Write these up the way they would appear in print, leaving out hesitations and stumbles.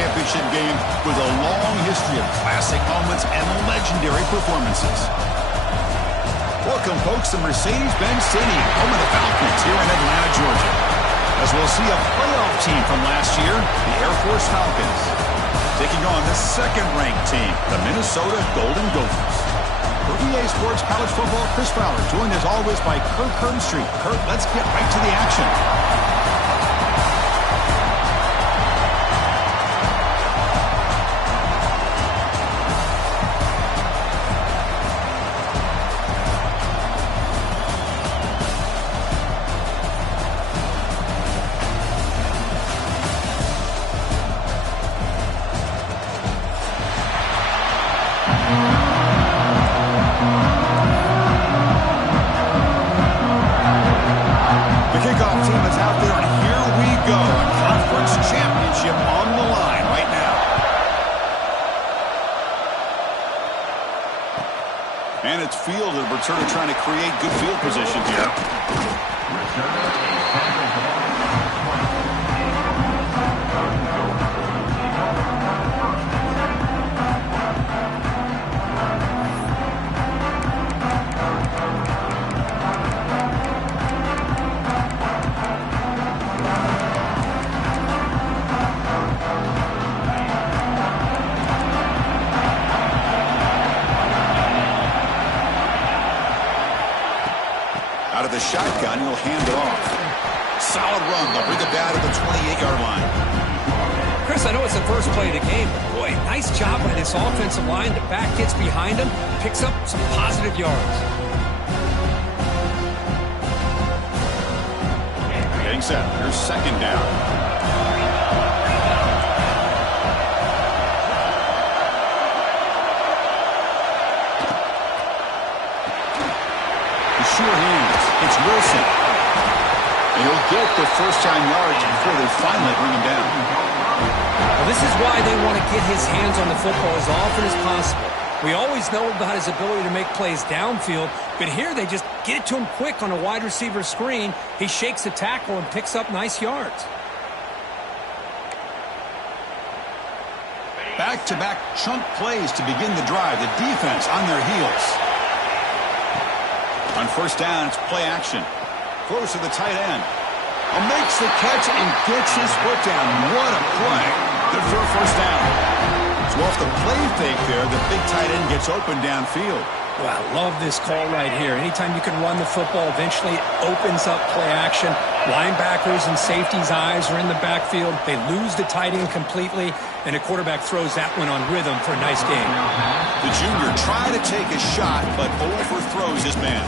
championship game with a long history of classic moments and legendary performances. Welcome, folks, to Mercedes-Benz Stadium, home of the Falcons here in Atlanta, Georgia. As we'll see a playoff team from last year, the Air Force Falcons, taking on the second-ranked team, the Minnesota Golden Gophers. For EA Sports College Football, Chris Fowler, joined as always by Kurt Herbstreit. Kurt, let's get right to the action. And it's fielded. We're sort of trying to create good field position here. Out of the shotgun, he'll hand it off. Solid run. They'll bring it back to the 28-yard line. Chris, I know it's the first play of the game, but boy, nice job by this offensive line. The back gets behind him, picks up some positive yards. Getting set. Here's second down. Sure hands. It's Wilson. And he'll get the first-time yards before they finally bring him down. Well, this is why they want to get his hands on the football as often as possible. We always know about his ability to make plays downfield, but here they just get it to him quick on a wide receiver screen. He shakes the tackle and picks up nice yards. Back-to-back chunk plays to begin the drive. The defense on their heels. On first down, it's play action. Throws to the tight end. Makes the catch and gets his foot down. What a play. Good for a first down. So off the play fake there, the big tight end gets open downfield. Well, I love this call right here. Anytime you can run the football, eventually it opens up play action. Linebackers and safeties' eyes are in the backfield. They lose the tight end completely, and the quarterback throws that one on rhythm for a nice game. The junior tried to take a shot, but overthrows his man.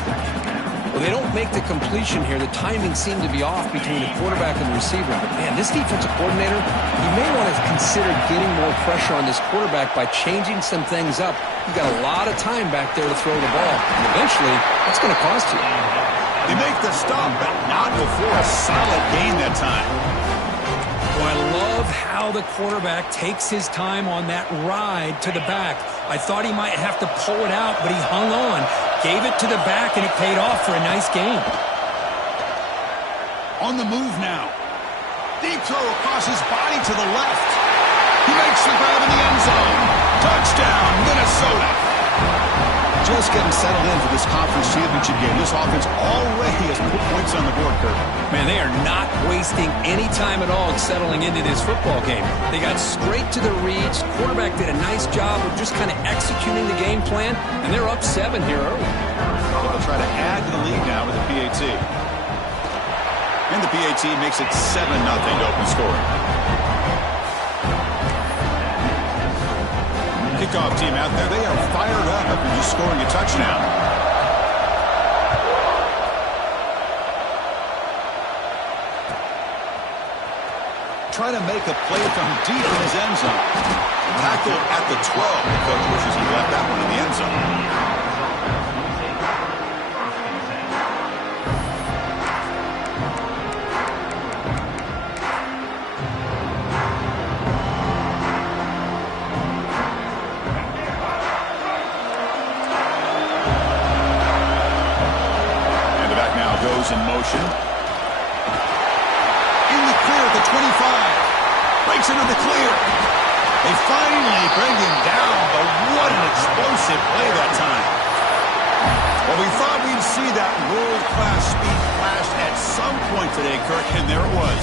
Well, they don't make the completion here. The timing seemed to be off between the quarterback and the receiver. But, man, this defensive coordinator, he may want to consider getting more pressure on this quarterback by changing some things up. You've got a lot of time back there to throw the ball. And eventually, that's going to cost you. They make the stop, but not before a solid gain that time. Well, I love how the quarterback takes his time on that ride to the back. I thought he might have to pull it out, but he hung on. Gave it to the back, and it paid off for a nice gain. On the move now. Deep throw across his body to the left. He makes the grab in the end zone. Touchdown, Minnesota. Just getting settled in for this conference championship game. This offense already has put points on the board, Kurt. Man, they are not wasting any time at all settling into this football game. They got straight to the reads. Quarterback did a nice job of just kind of executing the game plan, and they're up 7 here early. They'll try to add to the lead now with the PAT. And the PAT makes it 7-0 to open scoring. Kickoff team out there, they are fired up after just scoring a touchdown. Try to make a play from deep in his end zone. Tackled at the 12. The coach wishes he left that one in the end zone. In motion. In the clear at the 25. Breaks into the clear. They finally bring him down, but what an explosive play that time. Well, we thought we'd see that world-class speed flash at some point today, Kirk, and there it was.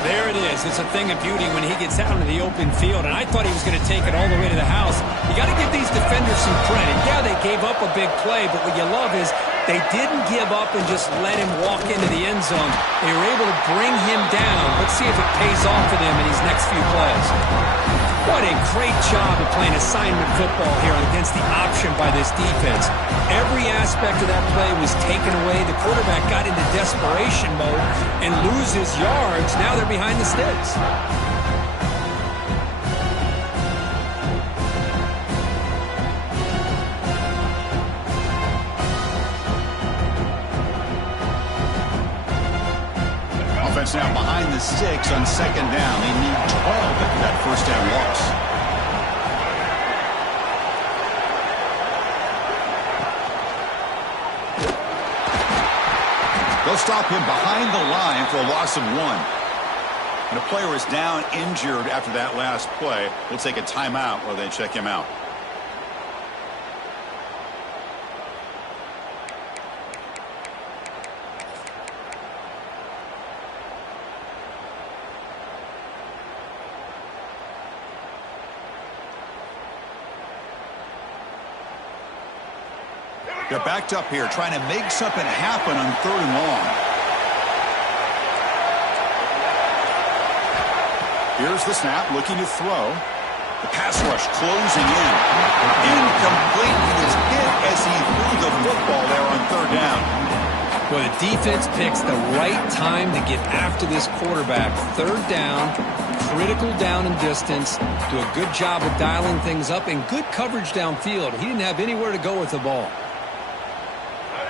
There it is. It's a thing of beauty when he gets out into the open field, and I thought he was going to take it all the way to the house. You got to give these defenders some credit. Yeah, they gave up a big play, but what you love is they didn't give up and just let him walk into the end zone. They were able to bring him down. Let's see if it pays off for them in these next few plays. What a great job of playing assignment football here against the option by this defense. Every aspect of that play was taken away. The quarterback got into desperation mode and loses yards. Now they're behind the sticks. Offense now behind the sticks on second down. They need 12 after that first down loss. They'll stop him behind the line for a loss of 1. And a player is down injured after that last play. We'll take a timeout while they check him out. They're backed up here, trying to make something happen on 3rd and long. Here's the snap, looking to throw. The pass rush closing in. Incomplete. He was hit as he threw the football there on 3rd down. Well, the defense picks the right time to get after this quarterback. 3rd down, critical down and distance. Do a good job of dialing things up and good coverage downfield. He didn't have anywhere to go with the ball.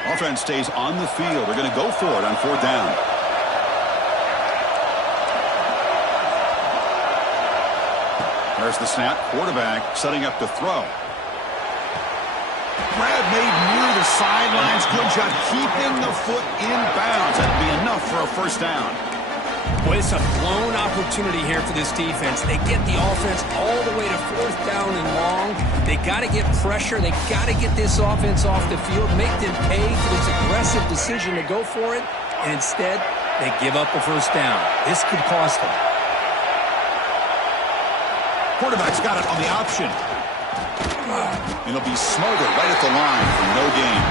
Offense stays on the field. They're going to go for it on 4th down. There's the snap. Quarterback setting up to throw. Grab made near the sidelines. Good job keeping the foot in bounds. That'd be enough for a first down. Well, it's a blown opportunity here for this defense. They get the offense all the way to 4th down and long. They got to get pressure. They got to get this offense off the field, make them pay for this aggressive decision to go for it, and instead they give up a first down. This could cost them. Quarterback's got it on the option. And he'll be smothered right at the line for no gain.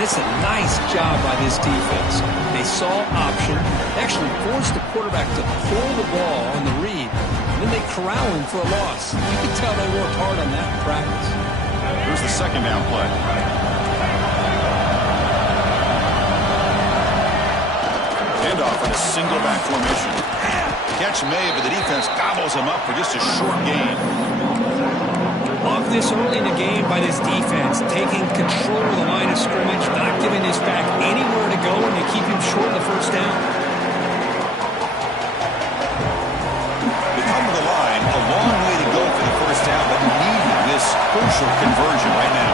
It's a nice job by this defense. They saw option, actually forced the quarterback to pull the ball on the read, and then they corral him for a loss. You can tell they worked hard on that in practice. Here's the second down play. Handoff in a single back formation. Catch made, but the defense gobbles him up for just a short gain. Love this early in the game by this defense, taking control of the line of scrimmage, not giving this back anywhere to go, and they keep him short of the first down. They come to the line, a long way to go for the first down, but needing this crucial conversion right now.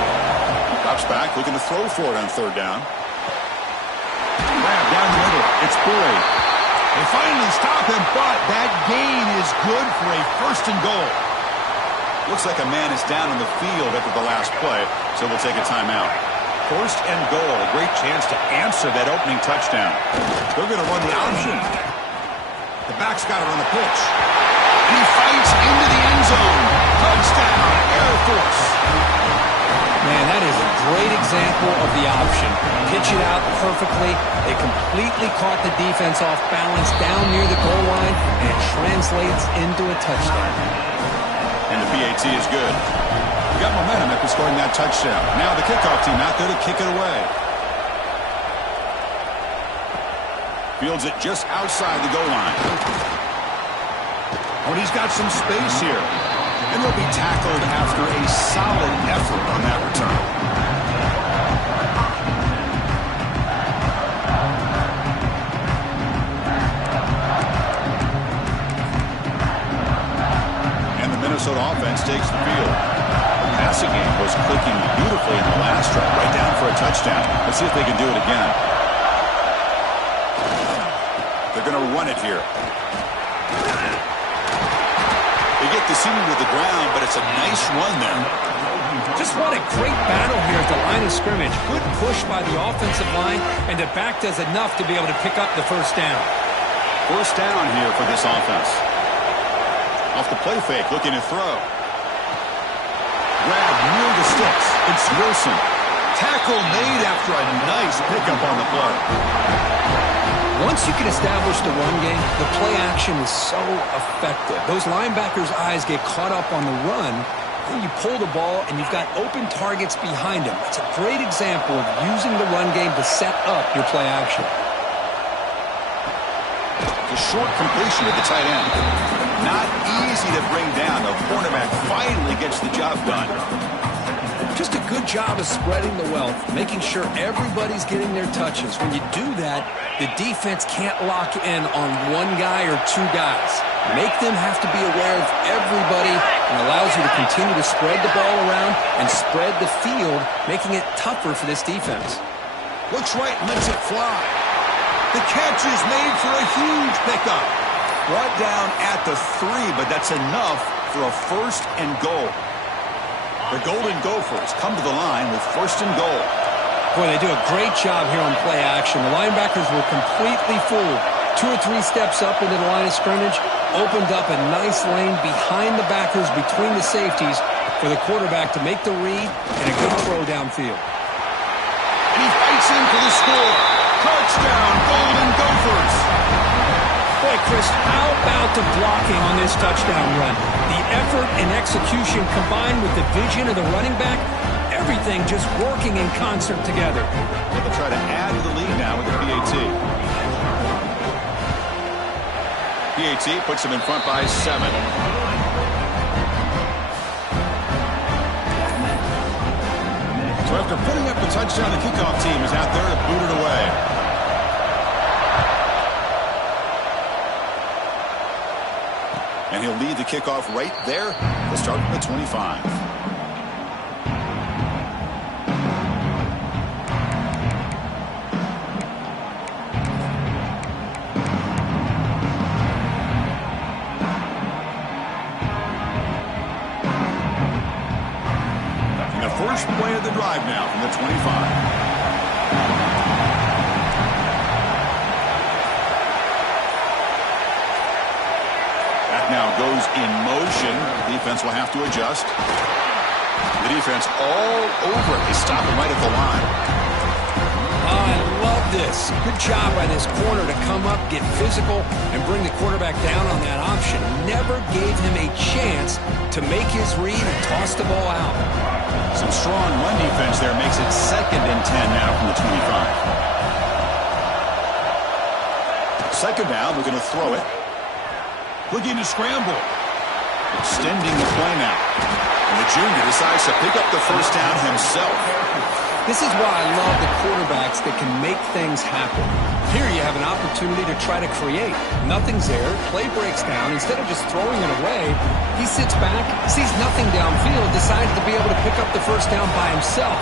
Drops back, looking to throw for it on 3rd down. Grab down the middle. It's Boyd. They finally stop him, but that gain is good for a 1st and goal. Looks like a man is down on the field after the last play, so we'll take a timeout. 1st and goal, a great chance to answer that opening touchdown. They're going to run the option. The back's got it on the pitch. And he fights into the end zone. Touchdown, Air Force. Man, that is a great example of the option. Pitch it out perfectly. They completely caught the defense off balance down near the goal line, and it translates into a touchdown. And the PAT is good. We got momentum after scoring that touchdown. Now the kickoff team out there to kick it away. Fields it just outside the goal line. Oh, and he's got some space here. And they'll be tackled after a solid effort on that return. Minnesota offense takes the field. The passing game was clicking beautifully in the last drive, right down for a touchdown. Let's see if they can do it again. They're going to run it here. They get to see me with the ground, but it's a nice run there. Just what a great battle here at the line of scrimmage. Good push by the offensive line, and the back does enough to be able to pick up the first down. First down here for this offense. Off the play fake, looking to throw. Grab near the sticks. It's Wilson. Tackle made after a nice pickup on the play. Once you can establish the run game, the play action is so effective. Those linebackers' eyes get caught up on the run, and you pull the ball, and you've got open targets behind them. It's a great example of using the run game to set up your play action. The short completion with the tight end. Not easy to bring down. The cornerback finally gets the job done. Just a good job of spreading the wealth, making sure everybody's getting their touches. When you do that, the defense can't lock in on one guy or two guys. Make them have to be aware of everybody, and allows you to continue to spread the ball around and spread the field, making it tougher for this defense. Looks right and lets it fly. The catch is made for a huge pickup. Brought down at the 3, but that's enough for a first and goal. The Golden Gophers come to the line with first and goal. Boy, they do a great job here on play action. The linebackers were completely fooled. 2 or 3 steps up into the line of scrimmage, opened up a nice lane behind the backers between the safeties for the quarterback to make the read and a good throw downfield. And he fights in for the score. Touchdown, Golden Gophers. Boy, Chris, how about the blocking on this touchdown run? The effort and execution combined with the vision of the running back, everything just working in concert together. They'll try to add to the lead now with the PAT. PAT puts them in front by 7. So after putting up a touchdown, the kickoff team is out there to boot it away. And he'll lead the kickoff right there. They'll start from the 25. And the first play of the drive now from the 25. Now goes in motion. The defense will have to adjust. The defense all over it. They stop him right at the line. Oh, I love this. Good job by this corner to come up, get physical, and bring the quarterback down on that option. Never gave him a chance to make his read and toss the ball out. Some strong run defense there makes it 2nd and 10 now from the 25. Second down, we're going to throw it. Looking to scramble. Extending the play now. And the junior decides to pick up the first down himself. This is why I love the quarterbacks that can make things happen. Here you have an opportunity to try to create. Nothing's there. Play breaks down. Instead of just throwing it away, he sits back, sees nothing downfield, decides to be able to pick up the first down by himself.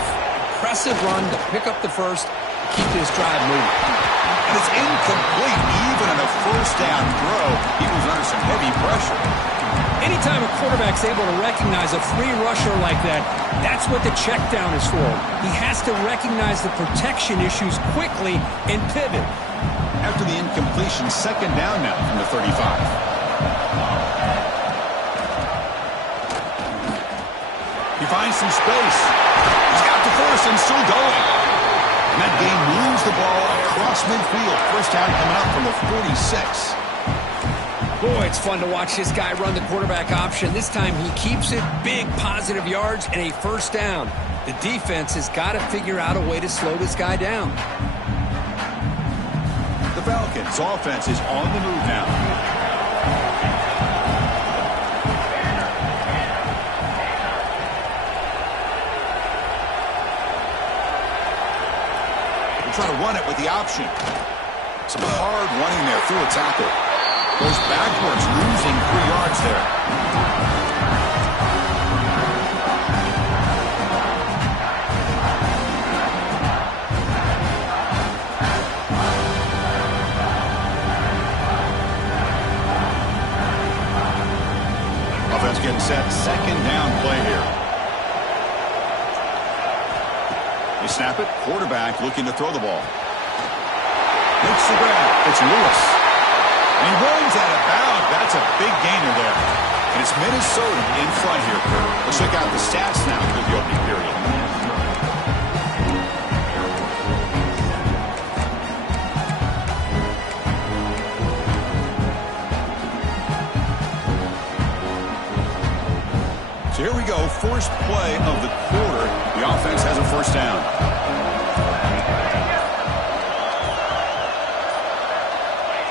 Impressive run to pick up the first, keep this drive moving. And it's incomplete. Even on a first down throw, he was under some heavy pressure. Anytime a quarterback's able to recognize a free rusher like that, that's what the check down is for. He has to recognize the protection issues quickly and pivot. After the incompletion, second down now from the 35. He finds some space. He's got the first and still going. And that game moves the ball across midfield. First down coming out from the 46. Boy, it's fun to watch this guy run the quarterback option. This time he keeps it, big positive yards, and a first down. The defense has got to figure out a way to slow this guy down. The Falcons' offense is on the move now. Try to run it with the option. Some hard running there through a tackle. Goes backwards, losing 3 yards there. makes that second down play here. They snap it. Quarterback looking to throw the ball. Makes the grab. It's Lewis. And he runs out of bounds. That's a big gainer there. And it's Minnesota in front here, Kurt. Let's check out the stats now through the opening period. So here we go, first play of the quarter. The offense has a first down.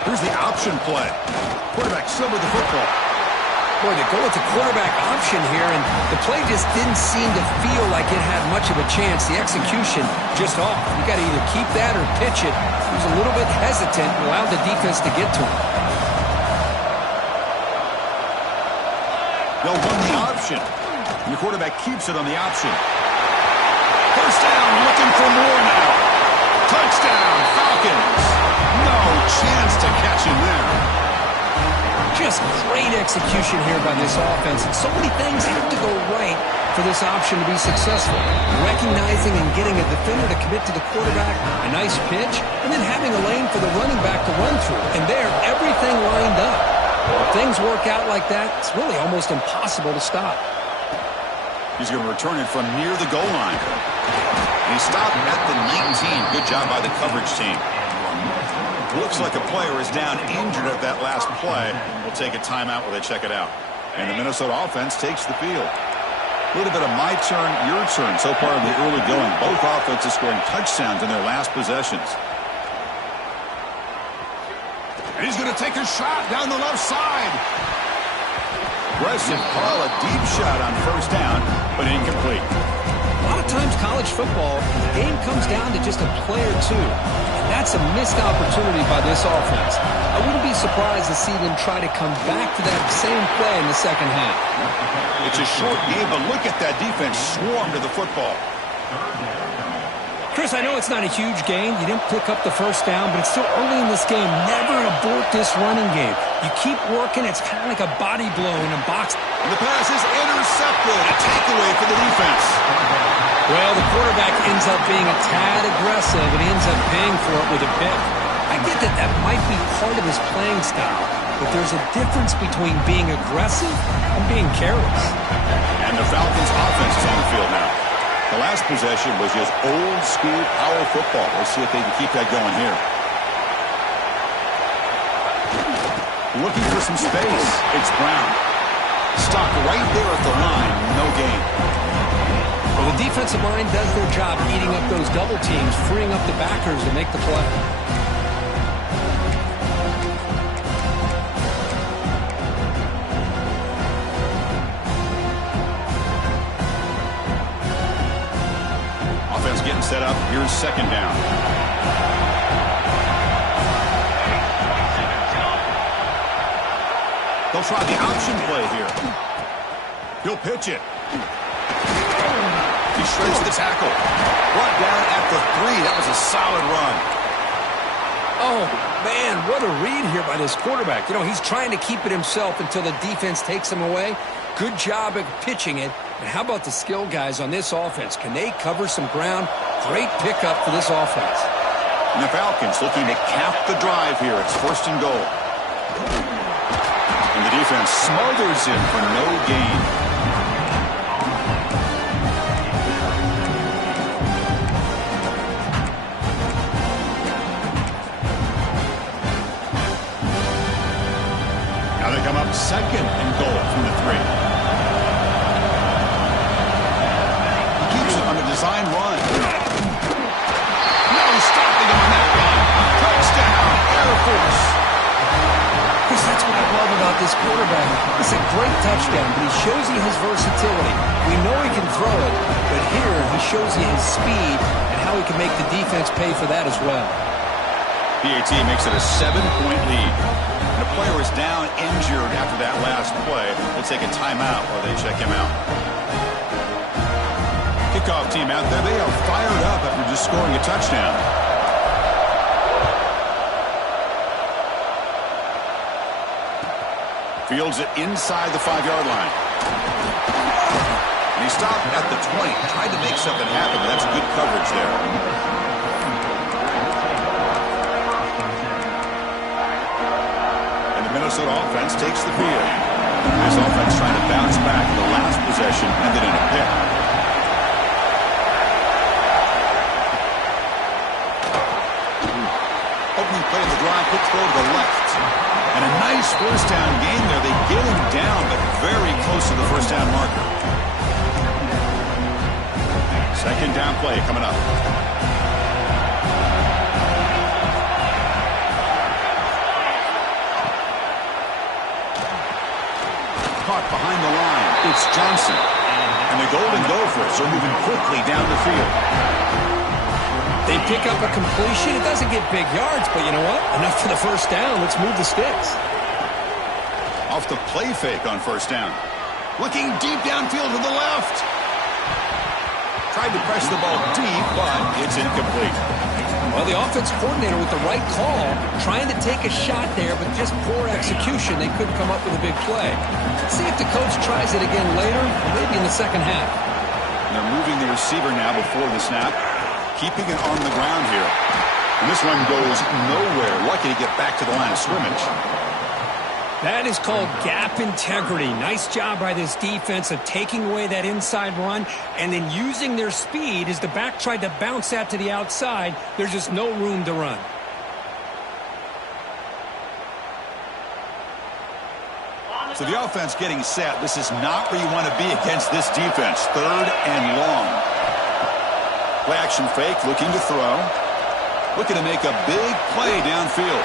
Here's the option play. Quarterback still with the football. Boy, they go with the quarterback option here, and the play just didn't seem to feel like it had much of a chance. The execution just off. You got to either keep that or pitch it. He was a little bit hesitant and allowed the defense to get to him. They'll run the option. And the quarterback keeps it on the option. First down, looking for more now. Touchdown, Falcons. No chance to catch him there. Just great execution here by this offense. And so many things have to go right for this option to be successful. Recognizing and getting a defender to commit to the quarterback, a nice pitch, and then having a lane for the running back to run through. And there, everything lined up. If things work out like that, it's really almost impossible to stop. He's going to return it from near the goal line. And he stopped at the 19. Good job by the coverage team. Looks like a player is down injured at that last play. We'll take a timeout while they check it out. And the Minnesota offense takes the field. A little bit of my turn, your turn so far in the early going. Both offenses scoring touchdowns in their last possessions. And he's going to take a shot down the left side. Aggressive call, a deep shot on first down, but incomplete. A lot of times college football, the game comes down to just a play or two. And that's a missed opportunity by this offense. I wouldn't be surprised to see them try to come back to that same play in the second half. It's a short game, but look at that defense swarm to the football. Chris, I know it's not a huge gain. You didn't pick up the first down, but it's still early in this game. Never abort this running game. You keep working. It's kind of like a body blow in a box. And the pass is intercepted. A takeaway for the defense. Well, the quarterback ends up being a tad aggressive, and he ends up paying for it with a pick. I get that that might be part of his playing style, but there's a difference between being aggressive and being careless. And the Falcons' offense is on the field now. The last possession was just old-school power football. Let's see if they can keep that going here. Looking for some space. It's Brown. Stopped right there at the line. No gain. Well, the defensive line does their job eating up those double teams, freeing up the backers to make the play. Offense getting set up. Here's second down. They'll try the option play here. He'll pitch it. He shreds the tackle. Brought down at the 3. That was a solid run. Oh, man, what a read here by this quarterback. You know, he's trying to keep it himself until the defense takes him away. Good job at pitching it. And how about the skill guys on this offense? Can they cover some ground? Great pickup for this offense. And the Falcons looking to cap the drive here. It's first and goal. And the defense smothers him for no gain. Now they come up second and goal from the 3. He keeps it on a design run. No stopping him on that run. Touchdown, Air Force. Chris, that's what I love about this quarterback. It's a great touchdown, but he shows you his versatility. We know he can throw it, but here he shows you his speed and how he can make the defense pay for that as well. PAT makes it a 7-point lead. And the player is down injured after that last play. We'll take a timeout while they check him out. Kickoff team out there. They are fired up after just scoring a touchdown. Fields it inside the 5-yard line. And he stopped at the 20. Tried to make something happen, but that's good coverage there. And the Minnesota offense takes the field. This offense trying to bounce back in the last possession, ended in a pick. Opening play of the drive, quick throw to the left. And a nice first down gain there. They get him down, but very close to the first down marker. Second down play coming up. Caught behind the line. It's Johnson. And the Golden Gophers are moving quickly down the field. They pick up a completion. It doesn't get big yards, but you know what? Enough for the first down. Let's move the sticks. Off the play fake on first down. Looking deep downfield to the left. Tried to press the ball deep, but it's incomplete. Well, the offense coordinator with the right call, trying to take a shot there, but just poor execution. They couldn't come up with a big play. Let's see if the coach tries it again later, or maybe in the second half. And they're moving the receiver now before the snap, keeping it on the ground here. And this one goes nowhere. Lucky to get back to the line of scrimmage. That is called gap integrity. Nice job by this defense of taking away that inside run and then using their speed as the back tried to bounce that to the outside. There's just no room to run. So the offense getting set. This is not where you want to be against this defense. Third and long. Play action fake, looking to throw. Looking to make a big play downfield.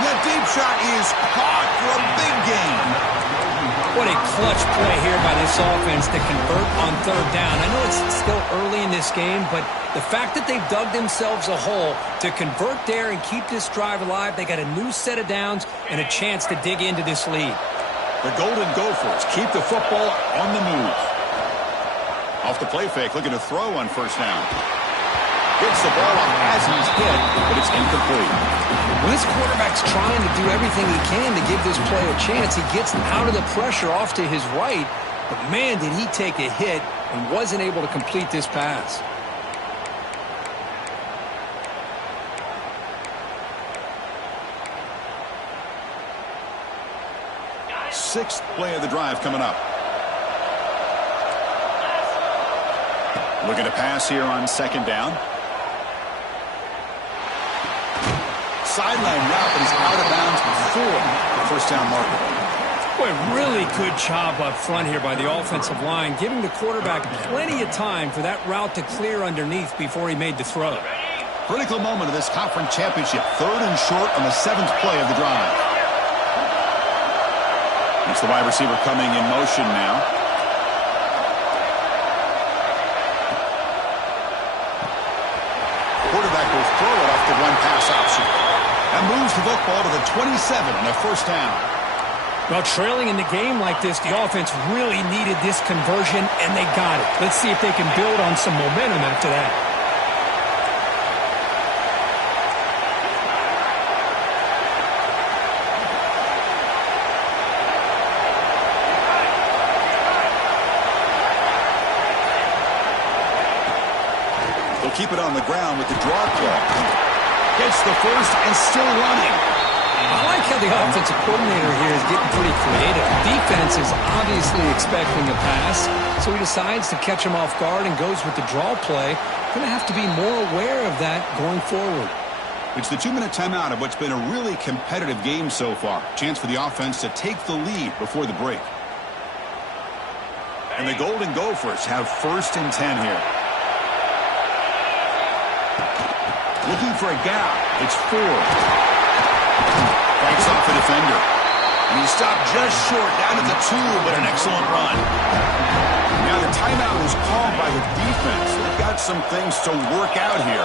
That deep shot is caught for a big gain. What a clutch play here by this offense to convert on third down. I know it's still early in this game, but the fact that they've dug themselves a hole to convert there and keep this drive alive, they got a new set of downs and a chance to dig into this lead. The Golden Gophers keep the football on the move. Off the play fake, looking to throw on first down. Gets the ball off as he's hit, but it's incomplete. Well, this quarterback's trying to do everything he can to give this play a chance. He gets out of the pressure off to his right, but man, did he take a hit and wasn't able to complete this pass. Sixth play of the drive coming up. Looking to pass here on second down. Sideline route, but he's out of bounds before the first down marker. Boy, really good job up front here by the offensive line, giving the quarterback plenty of time for that route to clear underneath before he made the throw. Critical moment of this conference championship. Third and short on the seventh play of the drive. It's the wide receiver coming in motion now. Quarterback will throw it off the run-pass option. That moves the football to the 27 and a first down. Well, trailing in the game like this, the offense really needed this conversion, and they got it. Let's see if they can build on some momentum after that. They'll keep it on the ground with the draw play. Gets the first and still running. I like how the offensive coordinator here is getting pretty creative. Defense is obviously expecting a pass, so he decides to catch him off guard and goes with the draw play. Going to have to be more aware of that going forward. It's the 2-minute timeout of what's been a really competitive game so far. Chance for the offense to take the lead before the break. And the Golden Gophers have first and 10 here. Looking for a gap. It's 4. Breaks off the defender. And he stopped just short, down to the 2, but an excellent run. Now the timeout is called by the defense. They've got some things to work out here.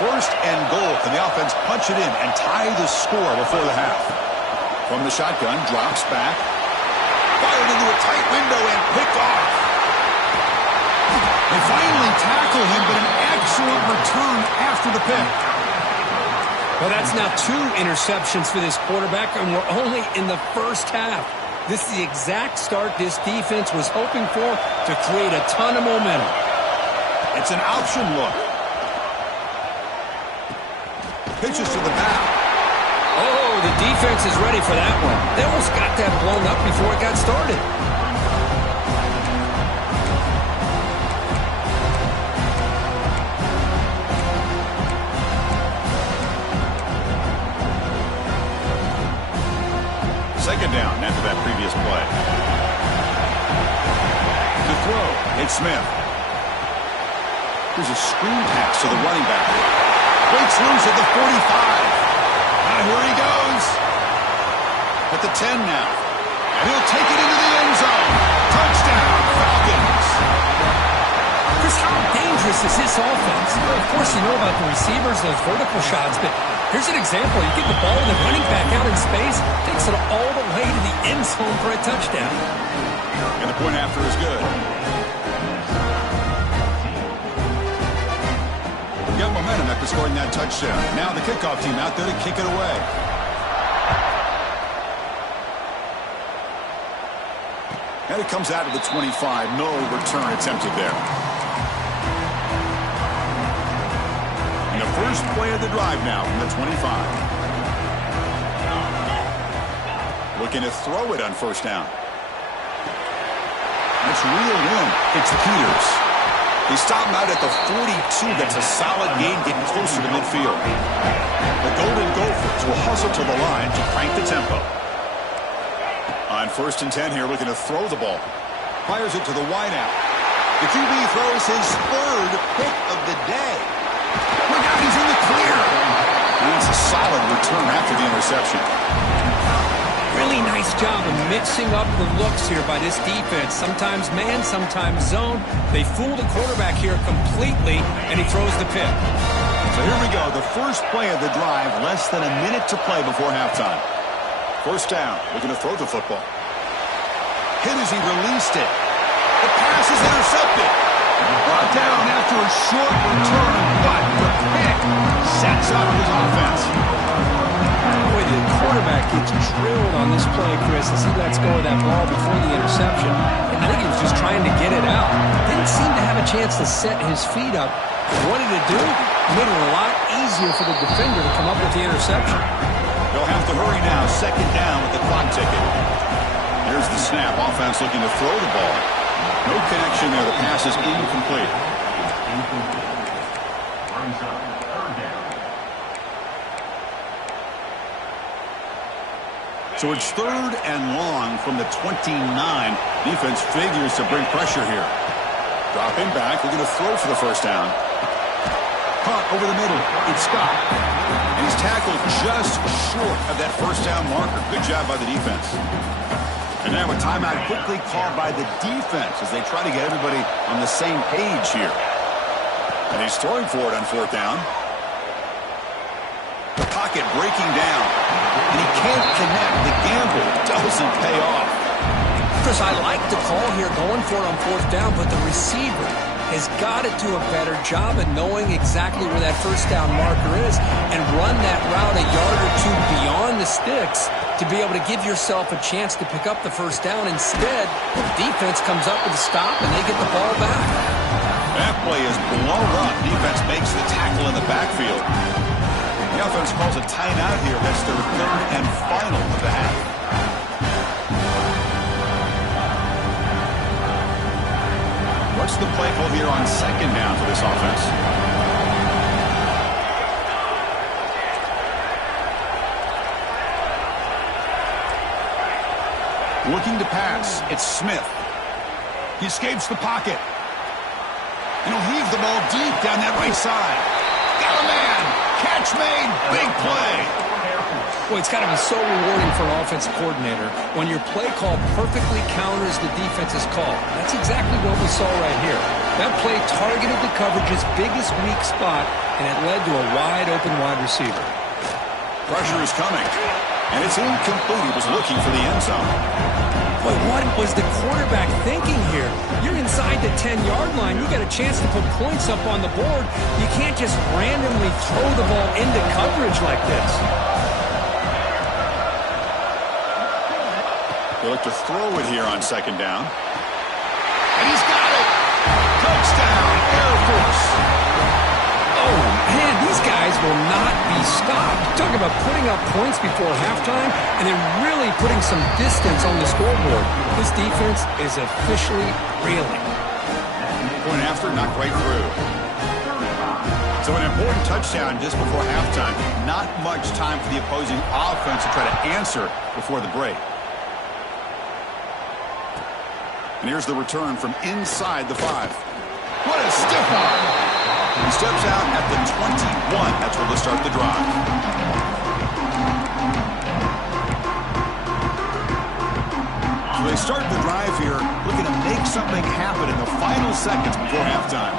First and goal. Can the offense punch it in and tie the score before the half? From the shotgun, drops back. Fired into a tight window and picked off. They finally tackle him, but an excellent return after the pick. Well, that's now 2 interceptions for this quarterback, and we're only in the first half. This is the exact start this defense was hoping for to create a ton of momentum. It's an option look. Pitches to the back. Oh, the defense is ready for that one. They almost got that blown up before it got started. Second down after that previous play. To throw, it's Smith. Here's a screen pass to the running back. Breaks loose at the 45. Here he goes. At the 10 now. And he'll take it into the end zone. Touchdown, Falcons. Chris, how dangerous is this offense? Of course, you know about the receivers, those vertical shots, but here's an example. You get the ball and the running back out in space, takes it all the way to the end zone for a touchdown. And the point after is good. Got momentum after scoring that touchdown. Now the kickoff team out there to kick it away. And it comes out of the 25. No return attempted there. And the first play of the drive now from the 25. Looking to throw it on first down. It's reeled in. It's Peters. He stopped him out at the 42. That's a solid gain getting closer to midfield. The Golden Gophers will hustle to the line to crank the tempo. On 1st and 10 here, looking to throw the ball. Fires it to the wideout. The QB throws his 3rd hit of the day. Look out, he's in the clear. And it's a solid return after the interception. Really nice job of mixing up the looks here by this defense. Sometimes man, sometimes zone. They fool the quarterback here completely, and he throws the pick. So here we go. The first play of the drive, less than a minute to play before halftime. First down, looking to throw the football. Hit as he released it. The pass is intercepted. Brought down after a short return, but the pick sets up his offense. Boy, the quarterback gets drilled on this play, Chris, as he lets go of that ball before the interception. I think he was just trying to get it out. Didn't seem to have a chance to set his feet up. What did it do? Made it a lot easier for the defender to come up with the interception. They'll have to hurry now. Second down with the clock ticking. Here's the snap. Offense looking to throw the ball. No connection there. The pass is incomplete. So it's 3rd and long from the 29. Defense figures to bring pressure here. Dropping back. Looking to throw for the first down. Caught over the middle. It's Scott. And he's tackled just short of that first down marker. Good job by the defense. And now a timeout quickly called by the defense as they try to get everybody on the same page here. And he's throwing for it on 4th down. The pocket breaking down. And he can't connect. The gamble doesn't pay off. Chris, I like the call here going for it on 4th down, but the receiver has got to do a better job of knowing exactly where that first down marker is and run that route a yard or two beyond the sticks to be able to give yourself a chance to pick up the first down. Instead, the defense comes up with a stop and they get the ball back. That play is blown up. Defense makes the tackle in the backfield. The offense calls a timeout here. That's their 3rd and final of the half. What's the play call here on 2nd down for this offense? Looking to pass. It's Smith. He escapes the pocket. And he'll heave the ball deep down that right side. Got a man. Catch made. Big play. Well, it's got to be so rewarding for an offensive coordinator when your play call perfectly counters the defense's call. That's exactly what we saw right here. That play targeted the coverage's biggest weak spot, and it led to a wide-open wide receiver. Pressure is coming, and it's incomplete. He was looking for the end zone. Boy, what was the quarterback thinking here? You're inside the 10-yard line. You got a chance to put points up on the board. You can't just randomly throw the ball into coverage like this. They look to throw it here on second down. And he's got it. Touchdown, Air Force. Oh, man, these guys will not be stopped. Talk about putting up points before halftime and then really putting some distance on the scoreboard. This defense is officially reeling. Point after, not quite through. So an important touchdown just before halftime. Not much time for the opposing offense to try to answer before the break. And here's the return from inside the 5. What a stiff arm. He steps out at the 21. That's where they'll start the drive. So they start the drive here, looking to make something happen in the final seconds before halftime.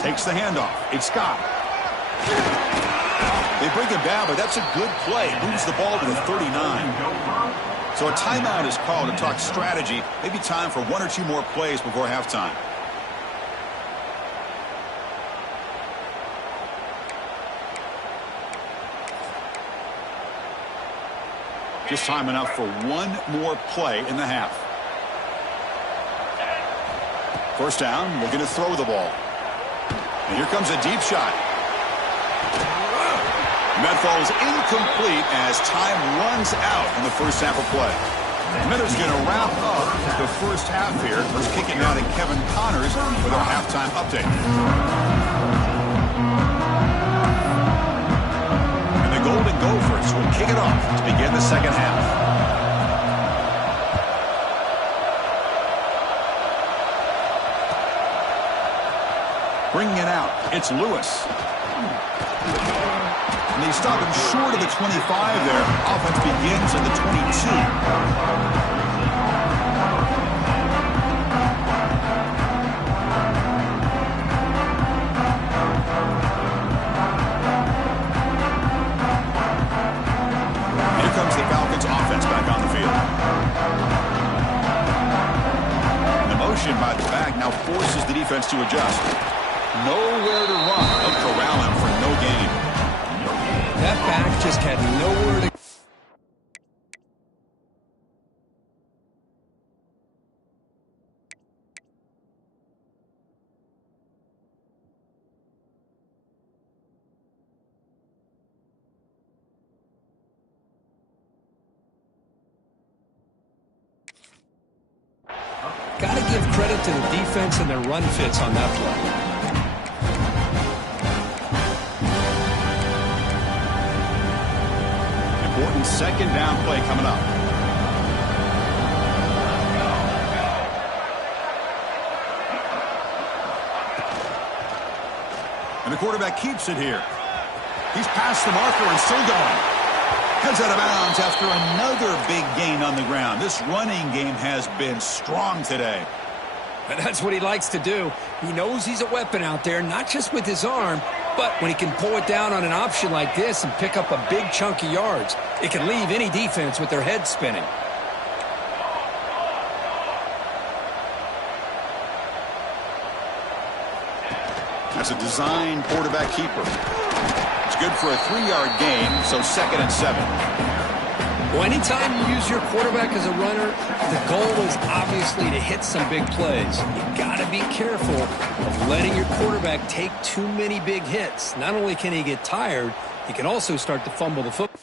Takes the handoff. It's Scott. They bring him down, but that's a good play. Moves the ball to the 39. So a timeout is called to talk strategy. Maybe time for 1 or 2 more plays before halftime. Just time enough for 1 more play in the half. First down, looking to throw the ball. And here comes a deep shot. That falls incomplete as time runs out in the first half of play. Miller's going to wrap up the first half here. Let's kick it now to Kevin Connors with our halftime update. And the Golden Gophers will kick it off to begin the second half. Bringing it out, it's Lewis. And they stop him short of the 25 there. Offense begins at the 22. Here comes the Falcons offense back on the field. And the motion by the back now forces the defense to adjust. Nowhere to run. They'll corral him for no gain. That back just had nowhere to... Got to give credit to the defense and their run fits on that play. Important second down play coming up. And the quarterback keeps it here. He's past the marker and still going. Heads out of bounds after another big gain on the ground. This running game has been strong today. And that's what he likes to do. He knows he's a weapon out there, not just with his arm, but when he can pull it down on an option like this and pick up a big chunk of yards, it can leave any defense with their head spinning. That's a design quarterback keeper. It's good for a 3-yard gain, so 2nd and 7. Well, anytime you use your quarterback as a runner, the goal is obviously to hit some big plays. You got to be careful of letting your quarterback take too many big hits. Not only can he get tired, he can also start to fumble the football.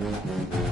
it.